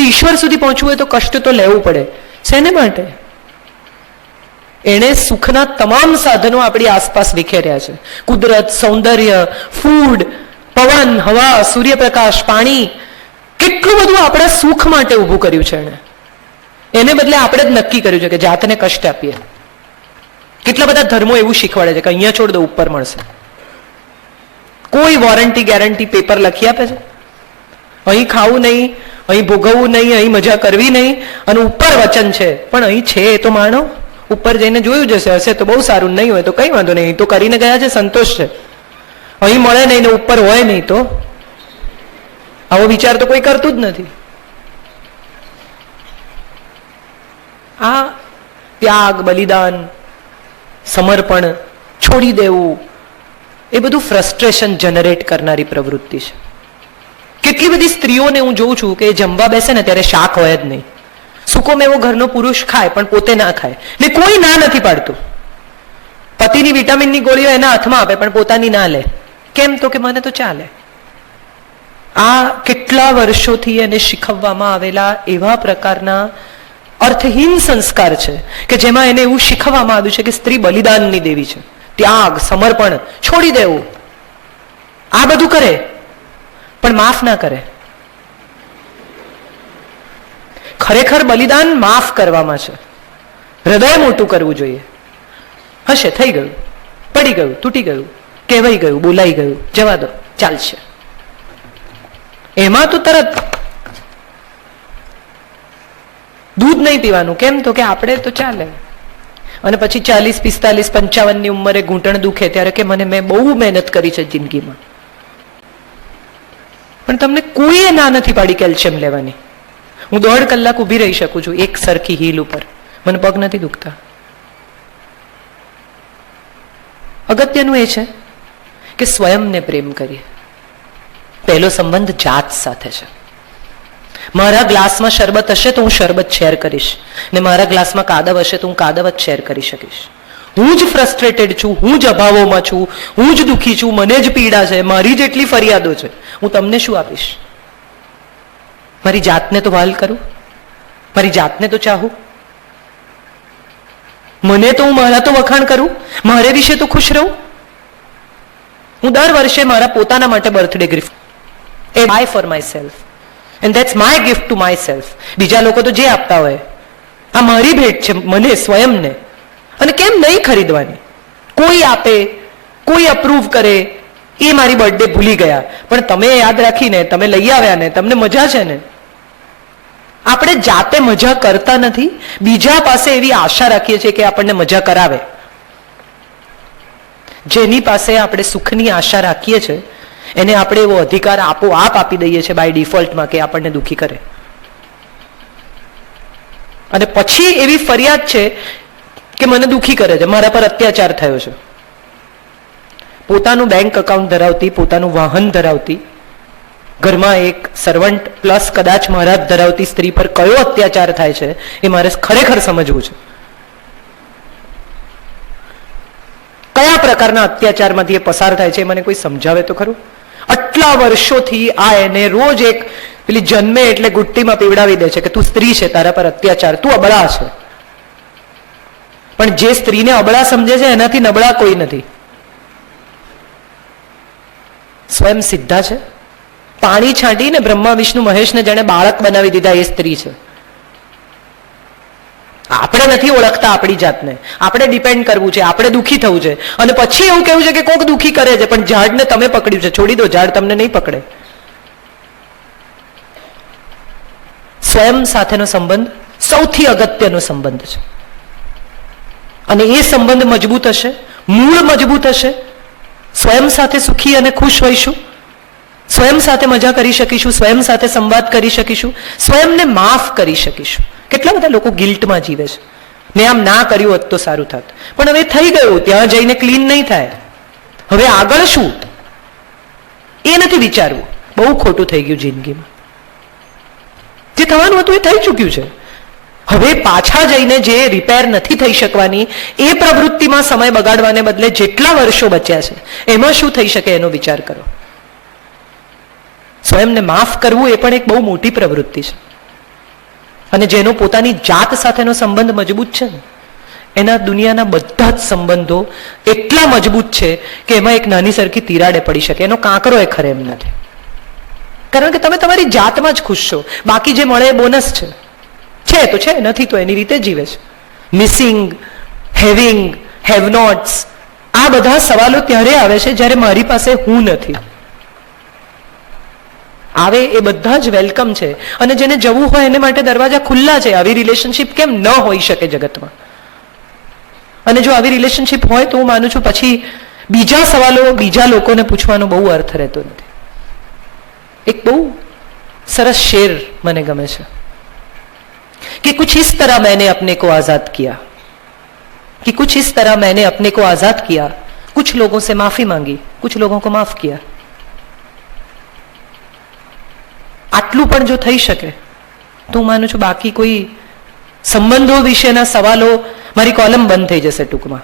કે ઈશ્વર સુધી પહોંચવું હોય તો કષ્ટ તો લેવું પડે. શેને માટે? એણે સુખના તમામ સાધનો આપણી આસપાસ વિખેર્યા છે. કુદરત, સૌંદર્ય, ફૂડ, પવન, હવા, સૂર્યપ્રકાશ, પાણી, કેટલું બધું આપણા સુખ માટે ઊભું કર્યું છે એણે. એને બદલે આપણે જ નક્કી કર્યું છે કે જાતને કષ્ટ આપીએ. કેટલા બધા ધર્મો એવું શીખવાડે છે કે અહીંયા છોડ દો ઉપર મળશે. કોઈ વોરંટી ગેરંટી પેપર લખી આપે છે? અહીં ખાવું નહીં, અહીં ભોગવવું નહીં, અહીં મજા કરવી નહીં, અને ઉપર વચન છે પણ અહીં છે એ તો માનો. ઉપર જઈને જોયું જશે, હશે તો બહુ સારું, નહીં હોય તો કઈ વાંધો નહીં, તો કરીને ગયા છે, સંતોષ છે. અહીં મળે નહીં ને ઉપર હોય નહીં તો આવો વિચાર તો કોઈ કરતું જ નથી. આ ત્યાગ, બલિદાન, સમર્પણ, છોડી દેવું, એ બધું ફ્રસ્ટ્રેશન જનરેટ કરનારી પ્રવૃત્તિ છે. કેટલી બધી સ્ત્રીઓને હું જોઉં છું કે જમવા બેસે ને ત્યારે શાક હોય જ નહીં. સૂકો મેવો ઘરનો પુરુષ ખાય પણ પોતે ના ખાય, ને કોઈ ના નથી પાડતું. પતિની વિટામિનની ગોળીઓ એના હાથમાં આપે પણ પોતાની ના લે. કેમ? તો કે મને તો ચાલે. આ કેટલા વર્ષોથી એને શીખવવામાં આવેલા એવા પ્રકારના અર્થહીન સંસ્કાર છે કે જેમાં એને એવું શીખવવામાં આવ્યું છે કે સ્ત્રી બલિદાનની દેવી છે. ત્યાગ, સમર્પણ, છોડી દેવું, આ બધું કરે પણ માફ ના કરે. ખરેખર બલિદાન માફ કરવામાં છે. હૃદય મોટું કરવું જોઈએ. હશે, થઈ ગયું, પડી ગયું, તૂટી ગયું, કહેવાઈ ગયું, બોલાઈ ગયું, જવા દો, ચાલશે. એમાં તો તરત દૂધ નહીં પીવાનું. કેમ? તો કે આપણે તો ચાલે. અને પછી 40, 45, 55 ની ઉંમરે ઘૂંટણ દુખે ત્યારે કે મેં બહુ મહેનત કરી છે જિંદગીમાં, પણ તમને કોઈએ ના નથી પાડી કેલ્શિયમ લેવાની. હું 1.5 કલાક ઊભી રહી શકું છું એક સરખી હીલ ઉપર, મને પગ નથી દુખતા. અગત્યનું એ છે કે સ્વયંને પ્રેમ કરીએ. પહેલો સંબંધ જાત સાથે છે. મારા ગ્લાસમાં શરબત હશે તો હું શરબત શેર કરીશ, ને મારા ગ્લાસમાં કાદવ હશે તો હું કાદવ જ શેર કરી શકીશ. હું જ ફ્રસ્ટ્રેટેડ છું, હું જ અભાવોમાં છું, હું જ દુઃખી છું, મને જ પીડા છે, મારી જેટલી ફરિયાદો છે, હું તમને શું આપીશ? મારી જાતને તો વાલ કરું, મારી જાતને તો ચાહું, મને તો હું મારા તો વખાણ કરું, મારે વિશે તો ખુશ રહું. હું દર વર્ષે મારા પોતાના માટે birthday gift a buy for myself, and that's my gift to myself. બીજા લોકો તો જે આપતા હોય, આ મારી ભેટ છે મને સ્વયંને. અને કેમ નહીં ખરીદવાની? કોઈ આપે, કોઈ અપ્રૂવ કરે, એ મારી બર્થડે ભૂલી ગયા, પણ તમે યાદ રાખીને તમે લઈ આવ્યા ને, તમને મજા છે ને. આપણે જાતે મજા કરતા નથી, બીજા પાસે એવી આશા રાખીએ છીએ કે આપણને મજા કરાવે. જેની પાસે આપણે સુખની આશા રાખીએ છીએ એને આપણે એવો અધિકાર આપોઆપ આપી દઈએ છીએ બાય ડિફોલ્ટમાં કે આપણને દુઃખી કરે. અને પછી એવી ફરિયાદ છે કે મને દુઃખી કરે છે, મારા પર અત્યાચાર થયો છે. પોતાનું બેંક એકાઉન્ટ ધરાવતી, પોતાનું વાહન ધરાવતી, ઘરમાં એક સર્વન્ટ પ્લસ કદાચ મહારાજ ધરાવતી સ્ત્રી પર કયો અત્યાચાર થાય છે એ મારે ખરેખર સમજવું છે. કયા પ્રકારના અત્યાચારમાંથી એ પસાર થાય છે મને કોઈ સમજાવે તો ખરું. આટલા વર્ષોથી આ એને રોજ એક પેલી જન્મે એટલે ગુટ્ટીમાં પીવડાવી દે છે કે તું સ્ત્રી છે, તારા પર અત્યાચાર, તું અબળા છે. પણ જે સ્ત્રીને અબળા સમજે છે એનાથી નબળા કોઈ નથી. સ્વયં સિદ્ધા છે. પાણી છાંટીને બ્રહ્મા વિષ્ણુ મહેશને જેને બાળક બનાવી દીધા એ સ્ત્રી છે. આપણે નથી ઓળખતા આપણી જાતને, આપણે ડિપેન્ડ કરવું છે, આપણે દુઃખી થવું છે, અને પછી એવું કેવું છે કે કોક દુઃખી કરે છે, પણ ઝાડને તમે પકડ્યું છે, છોડી દો, ઝાડ તમને નહીં પકડે. સ્વયં સાથેનો સંબંધ સૌથી અગત્યનો સંબંધ છે. અને એ સંબંધ મજબૂત હશે, મૂળ મજબૂત હશે, સ્વયં સાથે સુખી અને ખુશ હોઈશું, સ્વયં સાથે મજા કરી શકીશું, સ્વયં સાથે સંવાદ કરી શકીશું, સ્વયંને માફ કરી શકીશું. કેટલા બધા લોકો ગિલ્ટમાં જીવે છે, મેં આમ ના કર્યું હોત તો સારું થાત, પણ હવે થઈ ગયું, ત્યાં જઈને ક્લીન નહીં થાય, હવે આગળ શું એ નથી વિચારવું. બહુ ખોટું થઈ ગયું જિંદગીમાં. જે થવાનું હતું એ થઈ ચૂક્યું છે. હવે પાછા જઈને જે રિપેર નથી થઈ શકવાની એ પ્રવૃત્તિમાં સમય બગાડવાને બદલે જેટલા વર્ષો બચ્યા છે એમાં શું થઈ શકે એનો વિચાર કરો. સ્વયંને માફ કરવું એ પણ એક બહુ મોટી પ્રવૃત્તિ છે. અને જેનો પોતાની જાત સાથેનો સંબંધ મજબૂત છે ને, એના દુનિયાના બધા જ સંબંધો એટલા મજબૂત છે કે એમાં એક નાની સરખી તિરાડે પડી શકે, એનો કાંકરો એ ખરે એમ નથી. કારણ કે તમે તમારી જાતમાં જ ખુશ છો. બાકી જે મળે એ બોનસ છે તો છે, નથી તો એની રીતે જીવે છે. મિસિંગ, હેવિંગ, હેવ નોટ્સ, આ બધા સવાલો ત્યારે આવે છે જ્યારે મારી પાસે હું નથી. આવે એ બધા જ વેલકમ છે, અને જેને જવું હોય એને માટે દરવાજા ખુલ્લા છે. આવી રિલેશનશિપ કેમ ન હોઈ શકે જગતમાં? અને જો આવી રિલેશનશિપ હોય તો હું માનું છું પછી બીજા સવાલો બીજા લોકોને પૂછવાનો બહુ અર્થ રહેતો નથી. એક બહુ સરસ શેર મને ગમે છે कि कुछ इस तरह मैंने अपने को आजाद किया, कि कुछ इस तरह मैंने अपने को आजाद किया, कुछ लोगों से माफी मांगी, कुछ लोगों को माफ किया. આટલું પણ જો થઈ શકે તો હું માનું છું બાકી કોઈ સંબંધો વિશેના સવાલો, મારી કોલમ બંધ થઈ જશે ટૂંકમાં.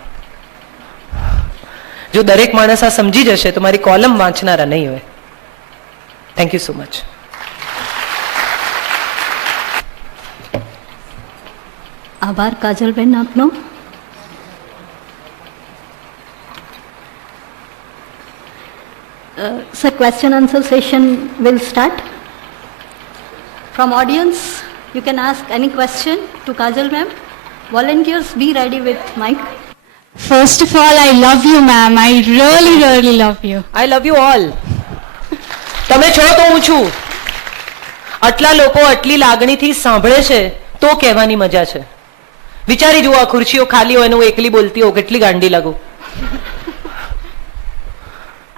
જો દરેક માણસ આ સમજી જશે તો મારી કોલમ વાંચનારા નહીં હોય. Thank you so much. આભાર કાજલબેન આપનો. Sir, question answer session will start. From audience, you can ask any question to Kajal ma'am. Volunteers, be ready with mic. First of all, I love you, ma'am. I really love you. I love you all. તમે છો તો હું છું. આટલા લોકો આટલી લાગણીથી સાંભળે છે તો કહેવાની મજા છે. વિચારી જુઓ, આ ખુરશીઓ ખાલી હોય ને હું એકલી બોલતી હોઉં, કેટલી ગાંડી લાગુ.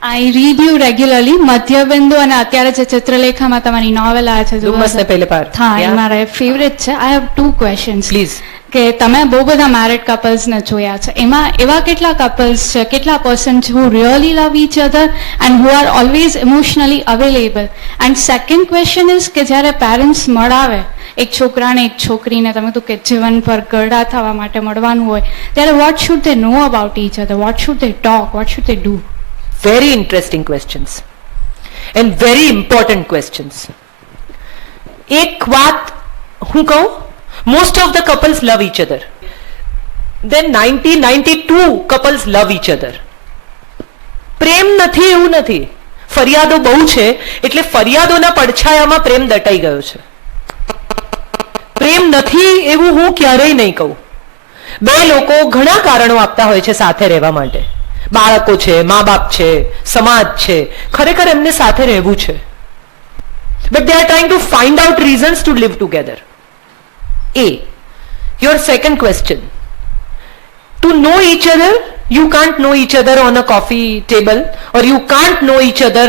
I read you regularly. મધ્યબિંદુ અને અત્યારે જે ચિત્રલેખામાં તમારી નોવેલ આવે છે ડુમ્મસ ને પહેલે પાર. હા, એ મારા ફેવરેટ છે. I have 2 questions. પ્લીઝ. કે તમે બહુ બધા મેરિડ કપલ્સને જોયા છે, એમાં એવા કેટલા કપલ્સ છે, કેટલા person who really love each other and who are always emotionally available? And second question is કે જ્યારે પેરેન્ટ્સ મળાવે એક છોકરાને એક છોકરીને, તમે તો કે જીવન પર ગરડા થવા માટે મળવાનું હોય, ત્યારે what should they know about each other? What should they talk? What should they do? Very interesting questions and very important questions. એક વાત હું કહું, most of the couples love each other. Then 92 couples love each other. પ્રેમ નથી એવું નથી, ફરિયાદો બહુ છે એટલે ફરિયાદોના પડછાયામાં પ્રેમ દટાઈ ગયો છે. પ્રેમ નથી એવું હું ક્યારેય નહીં કહું. બે લોકો ઘણા કારણો આપતા હોય છે સાથે રહેવા માટે. બાળકો છે, મા બાપ છે, સમાજ છે, ખરેખર એમને સાથે રહેવું છે. But they are trying to find out reasons to leave together. A. Your second question. To know each other, you can't know each other on a coffee table, or you can't know each other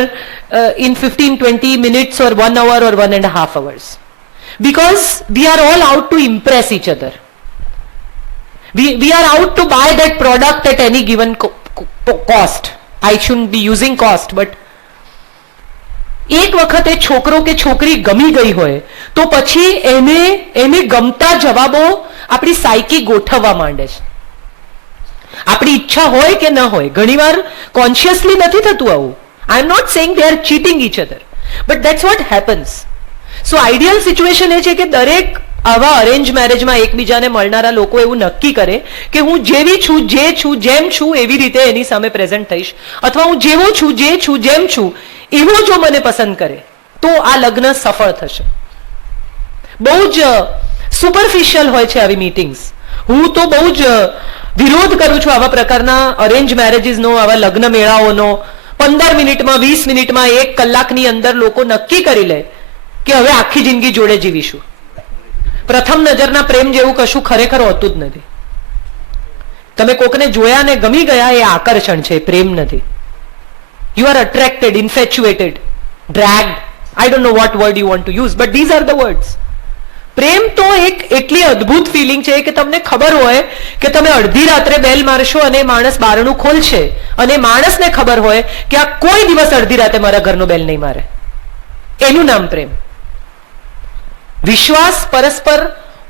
in 15-20 minutes or 1 hour or 1.5 hours. Because we are all out to impress each other. We are out to buy that product at any given cost. I shouldn't be using cost, but એક વખતે છોકરો કે છોકરી ગમી ગઈ હોય તો પછી એને ગમતા જવાબો આપણી સાયકી ગોઠવવા માંડે છે. આપણી ઈચ્છા હોય કે ન હોય, ઘણીવાર કોન્શિયસલી નથી થતું આવું. I am not saying they are cheating each other, but that's what happens. So ideal situation એ છે કે દરેક આવા અરેન્જ મેરેજમાં એકબીજાને મળનારા લોકો એવું નક્કી કરે કે હું જેવી છું, જે છું, જેમ છું એવી રીતે એની સામે પ્રેઝન્ટ થઈશ, અથવા હું જેવો છું, જે છું, જેમ છું એવું જો મને પસંદ કરે તો આ લગ્ન સફળ થશે. બહુ જ સુપરફિશિયલ હોય છે આવી મીટિંગ્સ. હું તો બહુ જ વિરોધ કરું છું આવા પ્રકારના અરેન્જ મેરેજીસનો, આવા લગ્ન મેળાઓનો. 15 મિનિટમાં, 20 મિનિટમાં, 1 કલાકની અંદર લોકો નક્કી કરી લે કે હવે આખી જિંદગી જોડે જીવીશું. પ્રથમ નજરના પ્રેમ જેવું કશું ખરેખર હોતું જ નથી. તમે કોકને જોયા ને ગમી ગયા એ આકર્ષણ છે, પ્રેમ નથી. You are attracted, infatuated, dragged. I don't know what word you want to use, but these are the words. પ્રેમ તો એક એટલી અદ્ભુત ફિલિંગ છે કે તમને ખબર હોય કે તમે અડધી રાત્રે બેલ મારશો અને માણસ બારણું ખોલશે, અને માણસને ખબર હોય કે આ કોઈ દિવસ અડધી રાતે મારા ઘરનો બેલ નહીં મારે. એનું નામ પ્રેમ. વિશ્વાસ પરસ્પર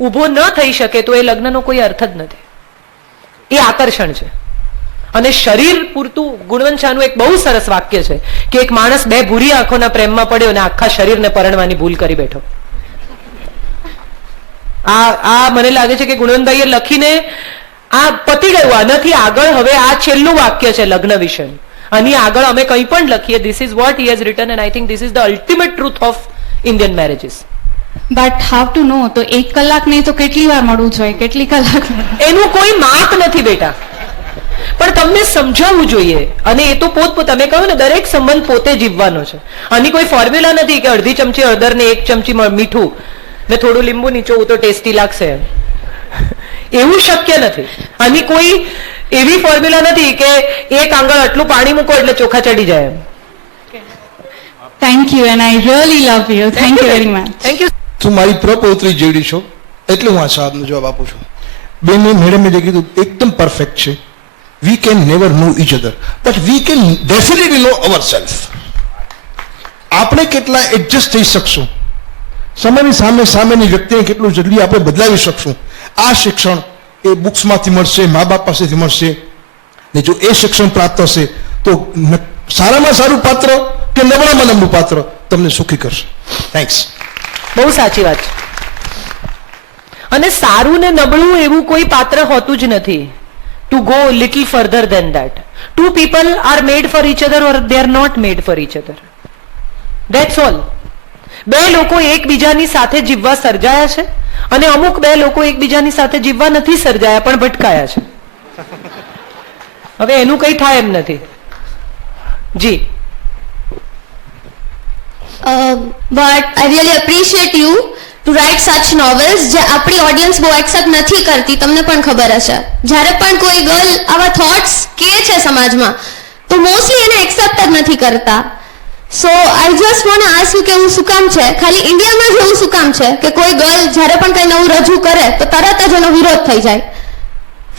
ઊભો ન થઈ શકે તો એ લગ્નનો કોઈ અર્થ જ નથી. એ આકર્ષણ છે. અને શરીર પૂરતું, ગુણવંત શાહનું એક બહુ સરસ વાક્ય છે કે એક માણસ 2 ભૂરી આંખોના પ્રેમમાં પડ્યો અને આખા શરીરને પરણવાની ભૂલ કરી બેઠો. આ મને લાગે છે કે ગુણવંતભાઈએ લખીને આ પતી ગયું. આનાથી આગળ હવે આ છેલ્લું વાક્ય છે લગ્ન વિશે. આની આગળ અમે કંઈ પણ લખીએ, this is what he has written and I think this is the ultimate truth of Indian marriages. But how to know, તો 1 કલાક નહીં તો કેટલી વાર મળવું જોઈએ, કેટલી કલાક? એનું કોઈ માપ નથી બેટા, પણ તમને સમજાવવું જોઈએ. અને એ તો તમે કહ્યું ને, દરેક સંબંધ પોતે જીવવાનો છે. આની કોઈ ફોર્મ્યુલા નથી કે અડધી ચમચી હળદર ને 1 ચમચી મીઠું ને થોડું લીંબુ નીચોવું તો ટેસ્ટી લાગશે. એવું શક્ય નથી. આની કોઈ એવી ફોર્મ્યુલા નથી કે એક આંગળ આટલું પાણી મૂકો એટલે ચોખા ચડી જાય. Thank you and I really love you. Thank you very much. Thank you. તું મારી પ્રપૌત્રી જેવડી છો એટલે હું આ સવાલનો જવાબ આપું છું. બેને મેડમે જે કીધું એકદમ પરફેક્ટ છે. We can never know each other but we can definitely know ourself. આપણે કેટલા એડજસ્ટ થઈ શકશું, સમયની સામેની વ્યક્તિને કેટલું જલ્દી આપણે બદલાવી શકશું. આ શિક્ષણ એ બુક્સમાંથી મળશે, મા બાપ પાસેથી મળશે. ને જો એ શિક્ષણ પ્રાપ્ત હશે તો સારામાં સારું પાત્ર કે નબળામાં નબળું પાત્ર તમને સુખી કરશે. થેન્ક્સ. બહુ સાચી વાત છે. અને સારું ને નબળું એવું કોઈ પાત્ર હોતું જ નથી. To go little further than that. 2 people are made for each other or they are not made for each other. That's all. 2 લોકો એકબીજાની સાથે જીવવા સર્જાયા છે અને અમુક 2 લોકો એકબીજાની સાથે જીવવા નથી સર્જાયા પણ ભટકાયા છે. હવે એનું કંઈ થાય એમ નથી. જી. But I really appreciate you to write such novels જે આપણી ઓડિયન્સ બહુ એક્સેપ્ટ નથી કરતી. તમને પણ ખબર હશે, જ્યારે પણ કોઈ ગર્લ આવા થોટ્સ કહે છે સમાજમાં તો મોસ્ટલી એને એક્સેપ્ટ જ નથી કરતા. So I just want to ask you કે એવું શું કામ છે, ખાલી ઇન્ડિયામાં જ એવું શું કામ છે કે કોઈ ગર્લ જ્યારે પણ કંઈ નવું રજૂ કરે તો તરત જ એનો વિરોધ થઈ જાય?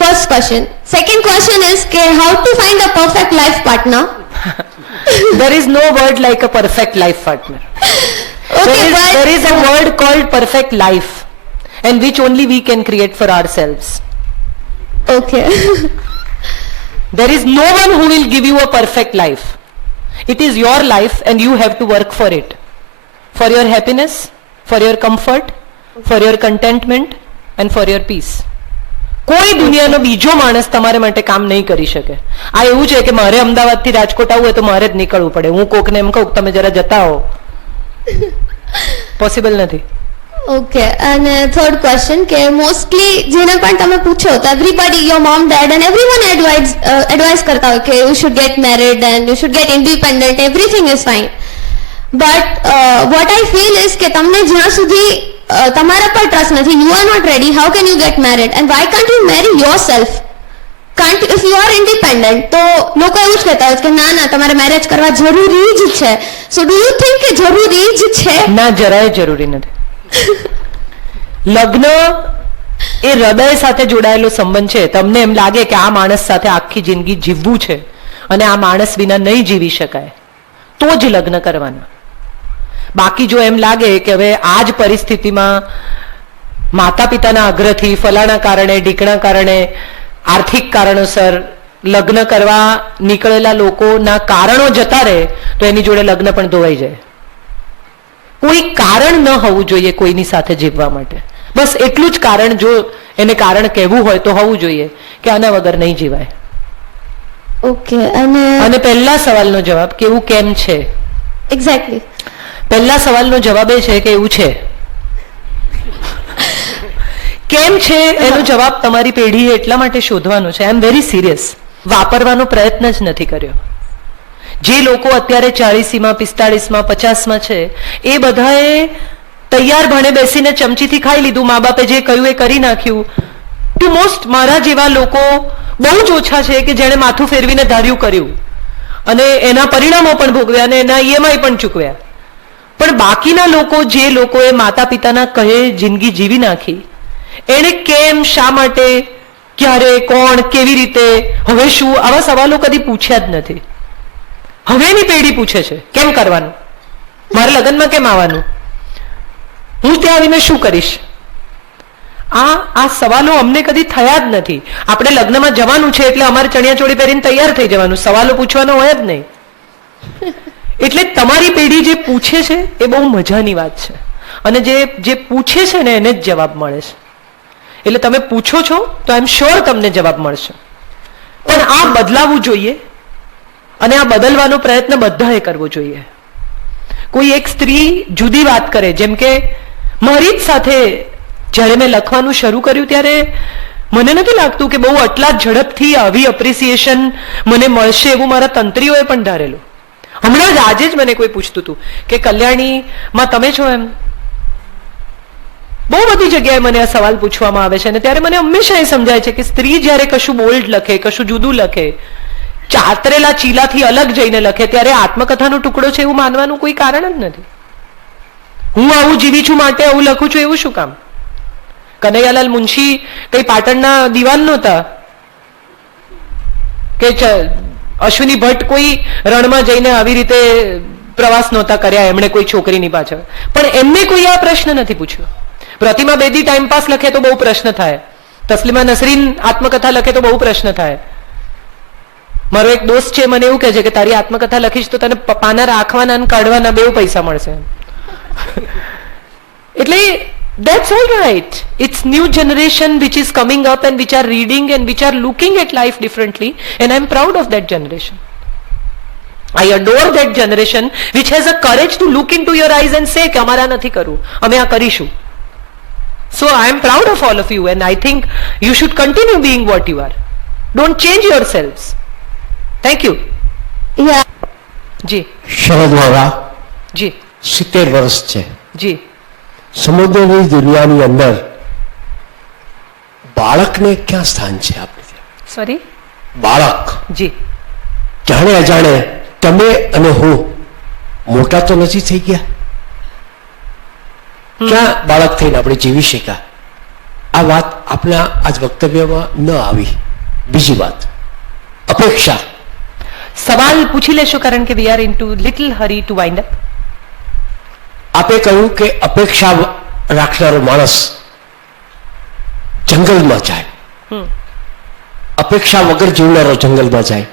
First question. Second question is કે how to find a perfect life partner? There is no word like a perfect life partner. Okay, there is a word called perfect life, and which only we can create for ourselves. Okay. There is no one who will give you a perfect life. It is your life and you have to work for it. For your happiness, for your comfort, for your contentment and for your peace. કોઈ દુનિયાનો બીજો માણસ તમારા માટે કામ નહીં કરી શકે. આ એવું છે કે મારે અમદાવાદથી રાજકોટ આવવું હોય તો મારે જ નીકળવું પડે. હું કોકને એમ કહું તમે જરા જતા હો, પોસિબલ નથી. ઓકે. અને થર્ડ ક્વેશ્ચન કે મોસ્ટલી જેને પણ તમે પૂછો તો everybody, your mom, dad and everyone advice કરતા હોય કે you should get married and you should get independent, everything is fine. But what I feel is કે તમને જ્યાં સુધી તમારા પર ટ્રસ્ટ નથી, you are not ready, how can you get married and why can't you marry yourself? Can't if you are independent તો લોકો એવું જ કહેતા હોય કે ના ના તમારે મેરેજ કરવા જરૂરી જ છે. સો ડુ યુ થિંક કે જરૂરી જ છે? ના, જરાય જરૂરી નથી. લગ્ન એ હૃદય સાથે જોડાયેલો સંબંધ છે. તમને એમ લાગે કે આ માણસ સાથે આખી જિંદગી જીવવું છે અને આ માણસ વિના નહીં જીવી શકાય તો જ લગ્ન કરવાના. બાકી જો એમ લાગે કે હવે આ જ પરિસ્થિતિમાં માતા પિતાના આગ્રહથી, ફલાણા કારણે, ઢીકણા કારણે, આર્થિક કારણોસર લગ્ન કરવા નીકળેલા લોકોના કારણો જતા રહે તો એની જોડે લગ્ન પણ ધોવાઈ જાય. કોઈ કારણ ન હોવું જોઈએ કોઈની સાથે જીવવા માટે. બસ એટલું જ કારણ, જો એને કારણ કહેવું હોય તો હોવું જોઈએ કે આના વગર નહીં જીવાય. ઓકે. અને પહેલા સવાલનો જવાબ કે એવું કેમ છે? એક્ઝેક્ટલી. પહેલા સવાલનો જવાબ એ છે કે એવું છે. કેમ છે એનો જવાબ તમારી પેઢીએ એટલા માટે શોધવાનો છે. આઈ એમ વેરી સિરિયસ. વાપરવાનો પ્રયત્ન જ નથી કર્યો. જે લોકો અત્યારે 40માં, 45માં, 50માં છે એ બધાએ તૈયાર ભણે બેસીને ચમચીથી ખાઈ લીધું. મા બાપે જે કહ્યું એ કરી નાખ્યું. ટુ મોસ્ટ મારા જેવા લોકો બહુ જ ઓછા છે કે જેણે માથું ફેરવીને ધાર્યું કર્યું અને એના પરિણામો પણ ભોગવ્યા અને એના EMI પણ ચૂકવ્યા. પણ બાકીના લોકો, જે લોકોએ માતા પિતાના કહે જિંદગી જીવી નાખી, એને કેમ, શા માટે, ક્યારે, કોણ, કેવી રીતે, હવે શું, આવા સવાલો કદી પૂછ્યા જ નથી. હવેની પેઢી પૂછે છે કેમ કરવાનું, મારે લગ્નમાં કેમ આવવાનું, હું ત્યાં આવીને શું કરીશ. આ સવાલો અમને કદી થયા જ નથી. આપણે લગ્નમાં જવાનું છે એટલે અમારે ચણિયાચોળી પહેરીને તૈયાર થઈ જવાનું, સવાલો પૂછવાનો હોય જ નહીં. એટલે તમારી પેઢી જે પૂછે છે એ બહુ મજાની વાત છે. અને જે પૂછે છે ને એને જ જવાબ મળે છે. એટલે તમે પૂછો છો તો આઈ એમ શ્યોર તમને જવાબ મળશે, પણ આ બદલાવવું જોઈએ અને આ બદલવાનો પ્રયત્ન બધાએ કરવો જોઈએ. કોઈ એક સ્ત્રી જુદી વાત કરે, જેમ કે મારી જ સાથે જ્યારે મેં લખવાનું શરૂ કર્યું ત્યારે મને નથી લાગતું કે બહુ આટલા ઝડપથી આવી એપ્રિસિએશન મને મળશે એવું મારા તંત્રીઓએ પણ ધારેલું. હમણાં જ આજે જ મને કોઈ પૂછતું હતું કે કલ્યાણીમાં તમે છો એમ. બહુ બધી જગ્યાએ મને આ સવાલ પૂછવામાં આવે છે અને ત્યારે મને હંમેશા એ સમજાય છે કે સ્ત્રી જ્યારે કશું બોલ્ડ લખે, કશું જુદું લખે, ચાતરેલા ચીલાથી અલગ જઈને લખે, ત્યારે આત્મકથાનો ટુકડો છે એવું માનવાનું કોઈ કારણ જ નથી. હું આવું જીવી છું માટે આવું લખું છું એવું શું કામ? કનૈયાલાલ મુનશી કઈ પાટણના દિવાન નહોતા કે અશ્વિની ભટ્ટ કોઈ રણમાં જઈને આવી રીતે પ્રવાસ નહોતા કર્યા એમણે કોઈ છોકરીની પાછળ, પણ એમને કોઈ આ પ્રશ્ન નથી પૂછ્યો. પ્રતિમા બેદી ટાઈમપાસ લખે તો બહુ પ્રશ્ન થાય, તસ્લીમા નસરીન આત્મકથા લખે તો બહુ પ્રશ્ન થાય. મારો એક દોસ્ત છે મને એવું કહે છે કે તારી આત્મકથા લખીશ તો તને પાના રાખવાના અને કાઢવાના બેઉ પૈસા મળશે. એટલે that's all right. It's new generation which is coming up and which are reading and which are looking at life differently, and I'm proud of that generation. I adore that generation which has a courage to look into your eyes and say કે અમારા નથી કરવું, અમે આ કરીશું. So I am proud of all of you and I think you should continue being what you are. Don't change yourselves. Thank you. Yeah. જી શરદ વાળા જી 70 વર્ષ છે. જી સમુદ્રની દુનિયાની અંદર બાળકને ક્યાં સ્થાન છે આપણે ત્યાં? સોરી બાળક જી જાણે અજાણે તમે અને હું મોટા તો નથી થઈ ગયા? ક્યાં બાળક થઈને આપણે જીવી શક્યા? આ વાત આપણા આજ વક્તવ્યમાં ન આવી. બીજી વાત, અપેક્ષા. સવાલ પૂછી લેશો કારણ કે we are into little hurry to wind up. આપે કહ્યું કે અપેક્ષા રાખનારો માણસ જંગલમાં જાય, અપેક્ષા વગર જીવનારો જંગલમાં જાય.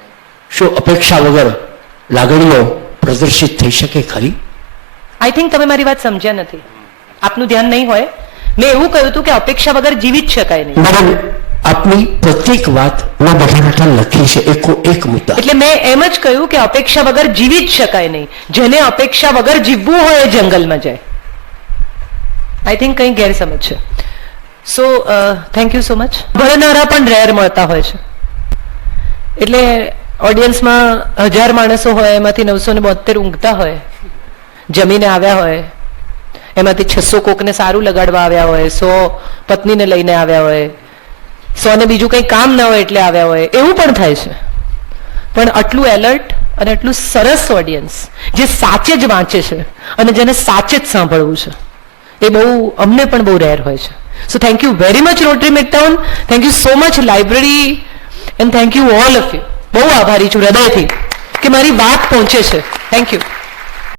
શું અપેક્ષા વગર લાગણીઓ પ્રદર્શિત થઈ શકે ખરી? આઈ થિંક તમે મારી વાત સમજ્યા નથી, આપનું ધ્યાન નહીં હોય. મેં એવું કહ્યું હતું કે અપેક્ષા વગર જીવી જ શકાય નહીં. મેડમ, આપની પ્રત્યેક વાત મેં બધા લખી છે, એકો એક મુદ્દા. એટલે મેં એમ જ કહ્યું કે અપેક્ષા વગર જીવી જ શકાય નહીં. જેને અપેક્ષા વગર જીવવું હોય એ જંગલમાં જાય. આઈ થિંક કંઈ ગેરસમજ છે. So thank you so much. ભણનારા પણ રેર મળતા હોય છે. એટલે ઓડિયન્સમાં 1000 માણસો હોય એમાંથી 972 ઊંઘતા હોય, જમીને આવ્યા હોય, એમાંથી 600 કોકને સારું લગાડવા આવ્યા હોય, 100 પત્નીને લઈને આવ્યા હોય, 100 ને બીજું કંઈ કામ ના હોય એટલે આવ્યા હોય, એવું પણ થાય છે. પણ આટલું એલર્ટ અને આટલું સરસ ઓડિયન્સ જે સાચે જ વાંચે છે અને જેને સાચે જ સાંભળવું છે, એ બહુ અમને પણ બહુ રેર હોય છે. So thank you very much Rotary Midtown, thank you so much library, and thank you all of you. બહુ આભારી છું હૃદયથી કે મારી વાત પહોંચે છે. Thank you.